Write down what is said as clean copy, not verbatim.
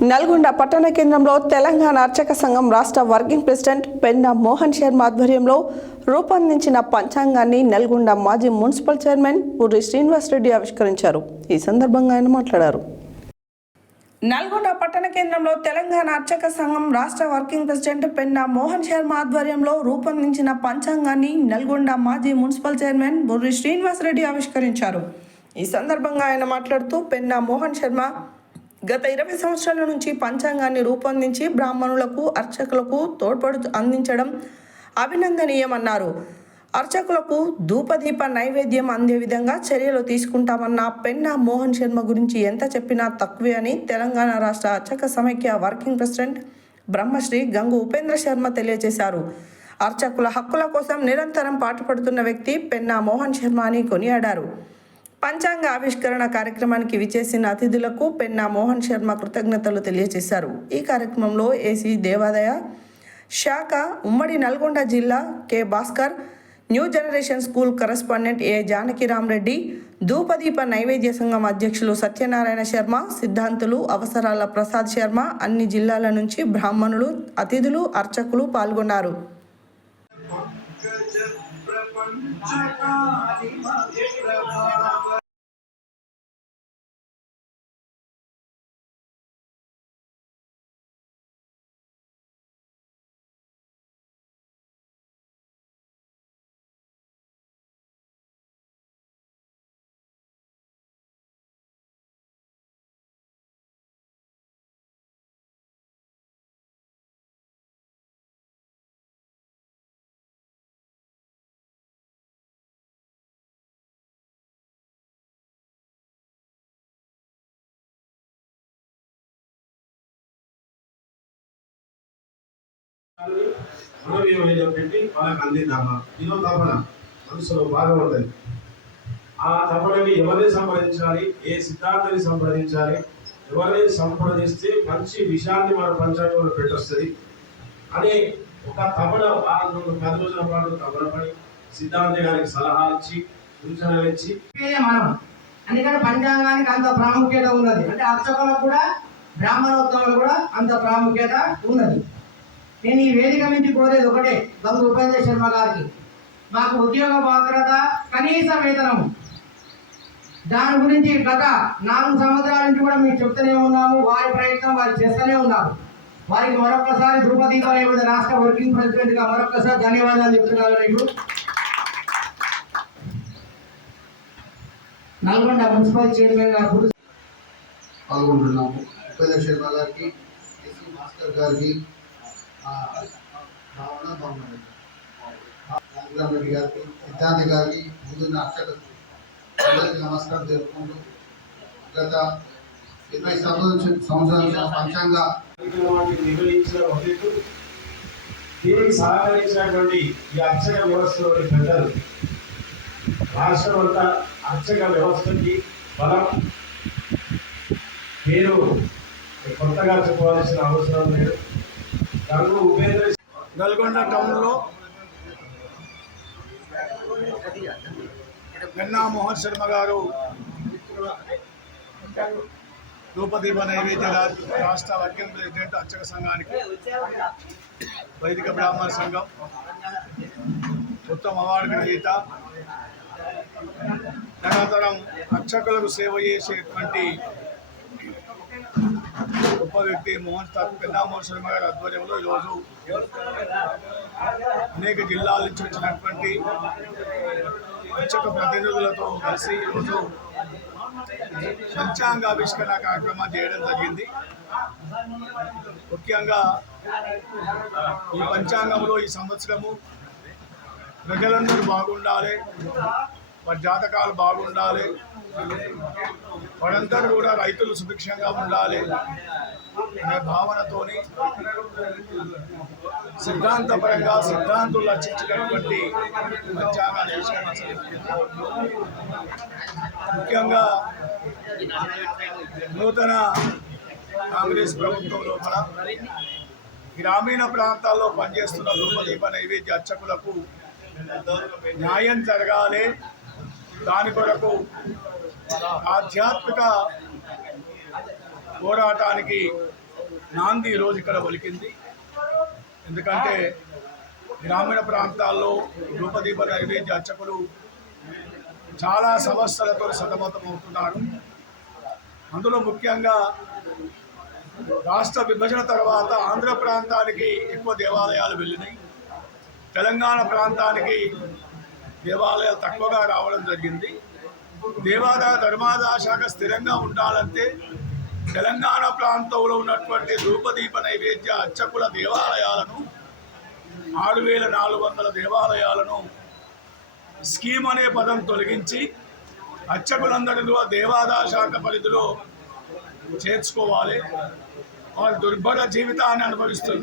నల్గొండ పట్టణ కేంద్రంలో తెలంగాణ అర్చక సంఘం రాష్ట్ర వర్కింగ్ ప్రెసిడెంట్ పెన్నా మోహన్ శర్మ ఆధ్వర్యంలో రూపొందించిన పంచాంగాన్ని నల్గొండ మాజీ మున్సిపల్ చైర్మన్ పూరి శ్రీనివాస్ రెడ్డి ఆవిష్కరించారు. ఈ సందర్భంగా ఆయన మాట్లాడారు. నల్గొండ పట్టణ కేంద్రంలో తెలంగాణ అర్చక సంఘం రాష్ట్ర వర్కింగ్ ప్రెసిడెంట్ పెన్నా మోహన్ శర్మ ఆధ్వర్యంలో రూపొందించిన పంచాంగాన్ని నల్గొండ మాజీ మున్సిపల్ చైర్మన్ పూరి శ్రీనివాస్ రెడ్డి ఆవిష్కరించారు. ఈ సందర్భంగా ఆయన మాట్లాడుతూ పెన్నా మోహన్ శర్మ గత 20 సంవత్సరాల నుంచి పంచాంగాన్ని రూపొందించి బ్రాహ్మణులకు అర్చకులకు తోడ్పాటు అందించడం అభినందనీయమన్నారు. అర్చకులకు ధూపదీప నైవేద్యం అందే విధంగా చర్యలు తీసుకుంటామన్న పెన్నా మోహన్ శర్మ గురించి ఎంత చెప్పినా తక్కువే అని తెలంగాణ రాష్ట్ర అర్చక సమైక్య వర్కింగ్ ప్రెసిడెంట్ బ్రహ్మశ్రీ గంగు ఉపేంద్ర శర్మ తెలియజేశారు. అర్చకుల హక్కుల కోసం నిరంతరం పాటుపడుతున్న వ్యక్తి పెన్నా మోహన్ శర్మ అని కొనియాడారు. పంచాంగ ఆవిష్కరణ కార్యక్రమానికి విచేసిన అతిథులకు పెన్నా మోహన్ శర్మ కృతజ్ఞతలు తెలియజేశారు. ఈ కార్యక్రమంలో ఏసీ దేవాదాయ శాఖ ఉమ్మడి నల్గొండ జిల్లా K Bhaskar, new generation school correspondent A Janakirama Reddy, ధూపదీప నైవేద్య సంఘం అధ్యక్షులు సత్యనారాయణ శర్మ, సిద్ధాంతులు అవసరాల ప్రసాద్ శర్మ, అన్ని జిల్లాల నుంచి బ్రాహ్మణులు, అతిథులు, అర్చకులు పాల్గొన్నారు. మనం పెట్టి వాళ్ళకి అందిద్దామా ఇదో తపన మనసులో బాగా ఉంటుంది. ఆ తపనని ఎవరిని సంప్రదించాలి, ఏ సిద్ధాంతాన్ని సంప్రదించాలి, ఎవరిని సంప్రదిస్తే మంచి విషయాన్ని మన పంచాంగంలో పెట్టొస్తుంది అనే ఒక తపన 10 రోజుల పాటు తపనపడి సిద్ధాంత గారికి సలహాలు ఇచ్చి సూచనలు ఇచ్చి మనం అందుకని పంచాంగానికి అంత ప్రాముఖ్యత ఉన్నది. అంటే అర్చకులకు కూడా బ్రాహ్మణోత్సవాలు కూడా అంత ప్రాముఖ్యత ఉన్నది. నేను ఈ వేదిక నుంచి కోరేది ఒకటే, గంగు ఉపేంద్ర శర్మ గారికి మాకు ఉద్యోగ భద్రత, కనీస వేతనం, దాని గురించి గత 4 సంవత్సరాల నుంచి కూడా మేము చెప్తూనే ఉన్నాము. వారి ప్రయత్నం వారు చేస్తూనే ఉన్నారు. వారికి మరొకసారి ద్రౌపది రాష్ట్ర వర్కింగ్ ప్రెసిడెంట్ గా మరొకసారి ధన్యవాదాలు చెప్తున్నారు. మీకు నల్గొండ మున్సిపల్ చైర్మన్ గారు పాల్గొంటున్నాము. ఉపేంద్ర శర్మ గారికి, ఎస్సీ భాస్కర్ గారికి, రెడ్డి గారికి, సిద్ధాంతి గారికి, ముందున్న అర్చకులకు అందరికీ నమస్కారం తెలుపుకుంటూ గత 20 సంవత్సరాల పంచాంగ దీనికి సహకరించినటువంటి ఈ అర్చక వ్యవస్థలోని పెద్దలు, రాష్ట్రమంతా అర్చక వ్యవస్థకి బలం పేరు కొత్తగా చెప్పవలసిన అవసరం లేదు. గంగు ఉపేంద్ర నల్గొండ టౌన్లో పెన్నా మోహన్ శర్మ గారు ధూపదీప నైవేద్య రాష్ట్ర వర్కింగ్ ప్రెసిడెంట్ అర్చక సంఘానికి, వైదిక బ్రాహ్మణ సంఘం ఉత్తమ అవార్డు గ్రహీత, నిరంతరం అర్చకులకు సేవ చేసేటువంటి గొప్ప వ్యక్తి పెన్నా మోహన్ శర్మ గారి ఆధ్వర్యంలో ఈరోజు అనేక జిల్లాల నుంచి వచ్చినటువంటి అర్చక ప్రతినిధులతో కలిసి ఈరోజు పంచాంగావిష్కరణ కార్యక్రమం చేయడం జరిగింది. ముఖ్యంగా ఈ పంచాంగంలో ఈ సంవత్సరము ప్రజలందరూ బాగుండాలి, వారి జాతకాలు బాగుండాలి, వారందరూ కూడా రైతులు సుభిక్షంగా ఉండాలి అనే భావనతోని సిద్ధాంతపరంగా సిద్ధాంతులు రచించినటువంటి పంచాంగాన్ని ఆవిష్కరణ ముఖ్యంగా నూతన కాంగ్రెస్ ప్రభుత్వం లోపల గ్రామీణ ప్రాంతాల్లో పనిచేస్తున్న ధూపదీప నైవేద్య అర్చకులకు న్యాయం జరగాలి, దాని కొరకు ఆధ్యాత్మిక పోరాటానికి నాంది ఈరోజు ఇక్కడ ఒలికింది. ఎందుకంటే గ్రామీణ ప్రాంతాల్లో ధూపదీప నైవేద్య అర్చకులు చాలా సమస్యలతో సతమతమవుతున్నారు. అందులో ముఖ్యంగా రాష్ట్ర విభజన తర్వాత ఆంధ్ర ప్రాంతానికి ఎక్కువ దేవాలయాలు వెళ్ళినాయి, తెలంగాణ ప్రాంతానికి దేవాలయాలు తక్కువగా రావడం జరిగింది. దేవాదాయ ధర్మాదాయ శాఖ స్థిరంగా ఉండాలంటే తెలంగాణ ప్రాంతంలో ఉన్నటువంటి ధూపదీప నైవేద్య అర్చకుల దేవాలయాలను 6,400 దేవాలయాలను స్కీమ్ అనే పదం తొలగించి అర్చకులందరిలో దేవాదాయ శాఖ పరిధిలో చేర్చుకోవాలి. వారు దుర్భర జీవితాన్ని అనుభవిస్తున్నారు.